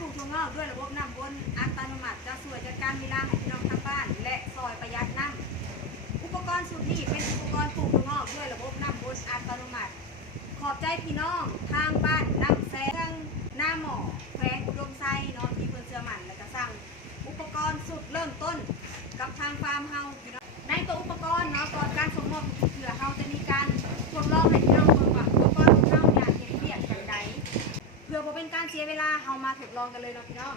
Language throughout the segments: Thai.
ปลูกถั่วงอกด้วยระบบน้ำวนอัตโนมัติจะช่วยจัดการเวลาให้พี่น้องทางบ้านและซอยประหยัดน้ำอุปกรณ์สูตรนี้เป็นอุปกรณ์ปลูกถั่วงอกด้วยระบบน้ำวนอัตโนมัติขอบใจพี่น้องทางบ้านน้ำแซงหน้าหมอแขวงอุดมไซเนาะที่เพิ่นเชื่อมั่นและก็สั่งอุปกรณ์สุดเริ่มต้นกับทางฟาร์มเฮาพี่น้องในตัวอุปกรณ์เนาะก่อนการส่งมอบเผื่อเฮาจะมีการทดลองให้พี่น้องเบิ่งว่าอุปกรณ์ของเฮาเนี่ยเฮ็ดเวียกจังไดเพื่อบ่เป็นการเสียเวลาเฮามาทดลองกันเลยเนาะพี่น้อง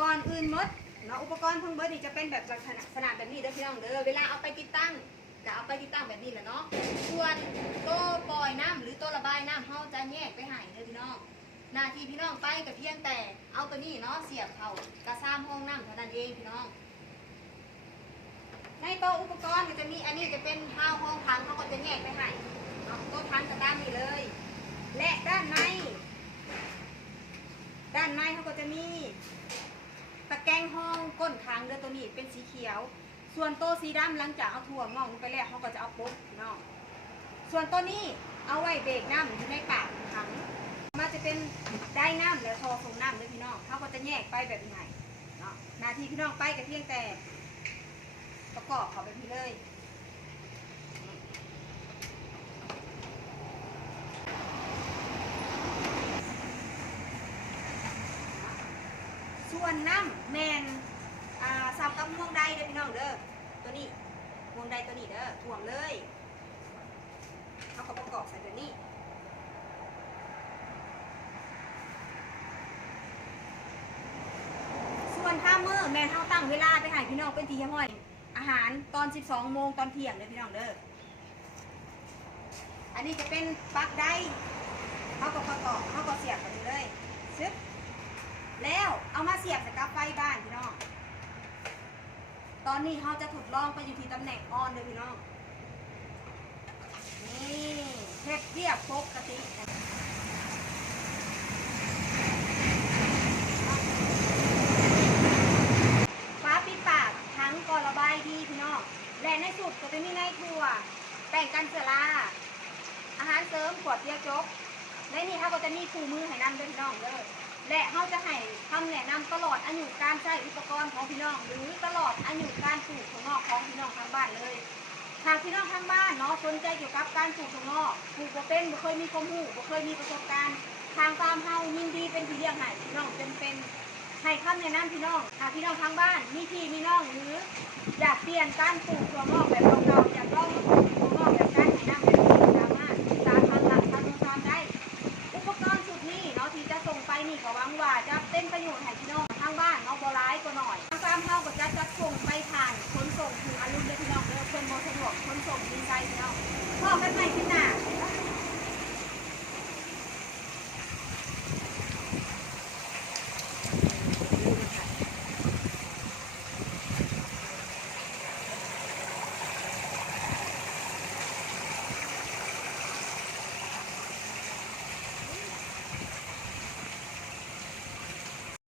ก่อนอื่นหมดเนาะอุปกรณ์ทั้งเบิดนี่จะเป็นแบบลักษณะแบบนี้เด้อพี่น้องเด้อเวลาเอาไปติดตั้งจะเอาไปติดตั้งแบบนี้แหละเนาะส่วนตัวปล่อยน้ำหรือตัวระบายน้ำเฮาจะแยกไปให้เด้อพี่น้องหน้าที่พี่น้องไปกับเพียงแต่เอาตัวนี้เนาะเสียบเข้ากระซ้ำห้องน้ำเท่านั้นเองพี่น้องในโต๊ะอุปกรณ์ก็จะมีอันนี้จะเป็นห้าวห้องพังเขาก็จะแยกไปให้เนาะโต๊ะพังจะตั้งนี่เลยและด้านในเขาก็จะมีตะแกรงห้องก้นค้างเรือตัวนี้เป็นสีเขียวส่วนโต๊ะสีดำหลังจากเอาถั่วงอกลงไปแล้วเขาก็จะเอาปุ๊บเนาะส่วนตัวนี้เอาไว้เบรกน้ำอยู่ในปากถังมันจะเป็นได้น้ำและทอส่งน้ำเลยพี่น้องเขาก็จะแยกไปแบบไหนเนาะหน้าที่พี่น้องไปกับเพียงแต่ประกอบเขาแบบนี้เลยส่วนน้ำแมนสับกับห่วงใดเด้อพี่น้องเด้อตัวนี้ห่วงใดตัวนี้เด้อถ่วงเลยเอากับประกอบใส่ตัวนี้ส่วนท่ามือแมนเท่าตั้งเวลาไปให้พี่น้องเป็นทีห้อยอาหารตอน 12 โมงตอนเที่ยงเลยพี่น้องเด้ออันนี้จะเป็นปลั๊กไดเขาก็ประกอบเขาก็เสียบกันเลยซึบแล้วเอามาเสียบใส่กับไฟบ้านพี่น้องตอนนี้เขาจะทดลองไปอยู่ที่ตำแหน่งออนเลยพี่น้องนี่เฮ็ดเรียบปกติฟ้าปิดปากทั้งก่อนระบายดีพี่น้องและในสุดก็จะมีในถั่วแป้งกันเชื้อราอาหารเสริมขวดเดียวจบในนี้เขาก็จะมีคู่มือให้นำด้วยพี่น้องเลยและเขาจะให้คำแนะนำตลอดอายุการใช้อุปกรณ์ของพี่น้องหรือตลอดอายุการปลูกถั่วงอกของพี่น้องทางบ้านเลยหากพี่น้องทางบ้านเนาะสนใจเกี่ยวกับการปลูกถั่วงอกปลูกบ่เป็นบ่เคยมีความรู้บ่เคยมีประสบการณ์ทางฟาร์มเฮายินดีเป็นพี่เลี้ยงให้พี่น้องเป็นให้คำแนะนำพี่น้องหากพี่น้องทางบ้านมีพี่มีน้องหรืออยากเปลี่ยนการปลูกถั่วงอกแบบเก่าๆอยากลองปลูกถั่วงอกแบบการแนะนำแบบนี้สามารถติดตามทางหลักทางตามได้อุปกรณ์สุดนี้เนาะที่จะส่งไปนี่ก็หวังว่าจะเป็นประโยชน์ให้พี่น้องทางบ้านเนาะบ่ร้ายกว่าหน่อยทางฟาร์มเฮาก็จะจัดส่งไปผ่านขนส่งถึงอรุณเลยพี่น้องเด้อเพิ่นบ่สะดวกขนส่งดีใจพี่น้องพอกันใหม่ขึ้นหน้า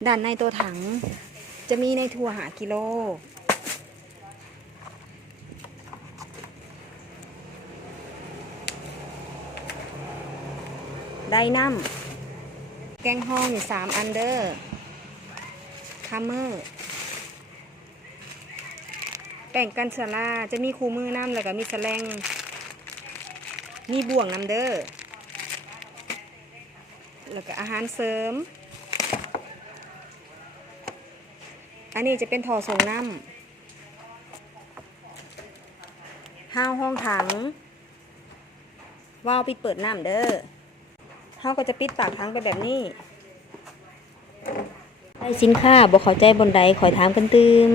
ด้านในตัวถังจะมีในถั่วหากิโลได้น้ำแกงห้อง3อันเดอร์คัมเมอร์แป้งกันเชื้อราจะมีคู่มือน้ำแล้วก็มีแสลงมีบ่วงน้ำเดอร์แล้วก็อาหารเสริมอันนี้จะเป็นท่อส่งน้ำห้าวห้องถังวาล์วปิดเปิดน้ำเด้อเฮาก็จะปิดปากถังไปแบบนี้ได้สินค้าบ่เข้าใจบนใดขอถามกันตื่ม